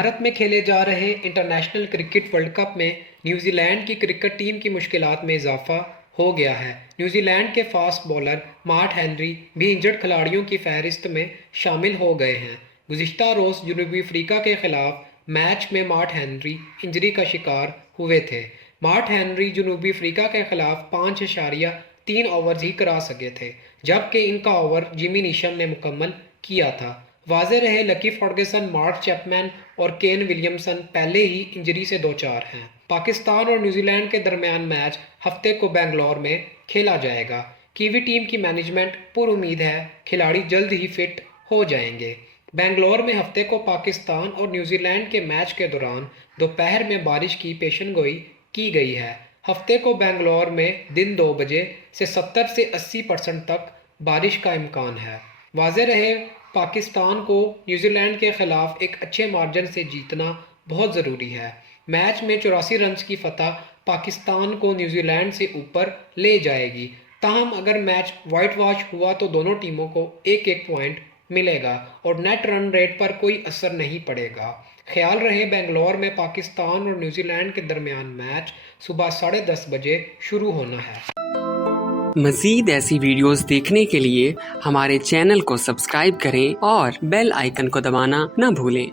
بھارت میں کھیلے جا رہے انٹرنیشنل کرکٹ ورلڈ کپ میں نیوزی لینڈ کی کرکٹ ٹیم کی مشکلات میں اضافہ ہو گیا ہے۔ نیوزی لینڈ کے فاسٹ بولر مارٹ ہنری بھی انجرڈ کھلاڑیوں کی فہرست میں شامل ہو گئے ہیں۔ گزشتہ روز جنوبی افریقہ کے خلاف میچ میں مارٹ ہنری انجری کا شکار ہوئے تھے۔ مارٹ ہنری جنوبی افریقہ کے خلاف 5.3 اوورز ہی کرا سکے تھے، جبکہ ان کا اوور جیمی نیشم نے مکمل کیا تھا۔ واضح رہے لکی فرگسن، مارک چیپمین اور کین ولیمسن پہلے ہی انجری سے دوچار ہیں۔ پاکستان اور نیوزی لینڈ کے درمیان میچ ہفتے کو بنگلور میں کھیلا جائے گا۔ کیوی ٹیم کی مینجمنٹ پر امید ہے کھلاڑی جلد ہی فٹ ہو جائیں گے۔ بنگلور میں ہفتے کو پاکستان اور نیوزی لینڈ کے میچ کے دوران دوپہر میں بارش کی پیشن گوئی کی گئی ہے۔ ہفتے کو بنگلور میں دن 2 بجے سے 70 سے 80% تک بارش کا امکان ہے۔ واضح رہے پاکستان کو نیوزی لینڈ کے خلاف ایک اچھے مارجن سے جیتنا بہت ضروری ہے۔ میچ میں 84 رنز کی فتح پاکستان کو نیوزی لینڈ سے اوپر لے جائے گی۔ تاہم اگر میچ وائٹ واش ہوا تو دونوں ٹیموں کو 1-1 پوائنٹ ملے گا اور نیٹ رن ریٹ پر کوئی اثر نہیں پڑے گا۔ خیال رہے بنگلور میں پاکستان اور نیوزی لینڈ کے درمیان میچ صبح 10:30 بجے شروع ہونا ہے۔ مزید ایسی ویڈیوز دیکھنے کے لیے ہمارے چینل کو سبسکرائب کریں اور بیل آئیکن کو دبانا نہ بھولیں۔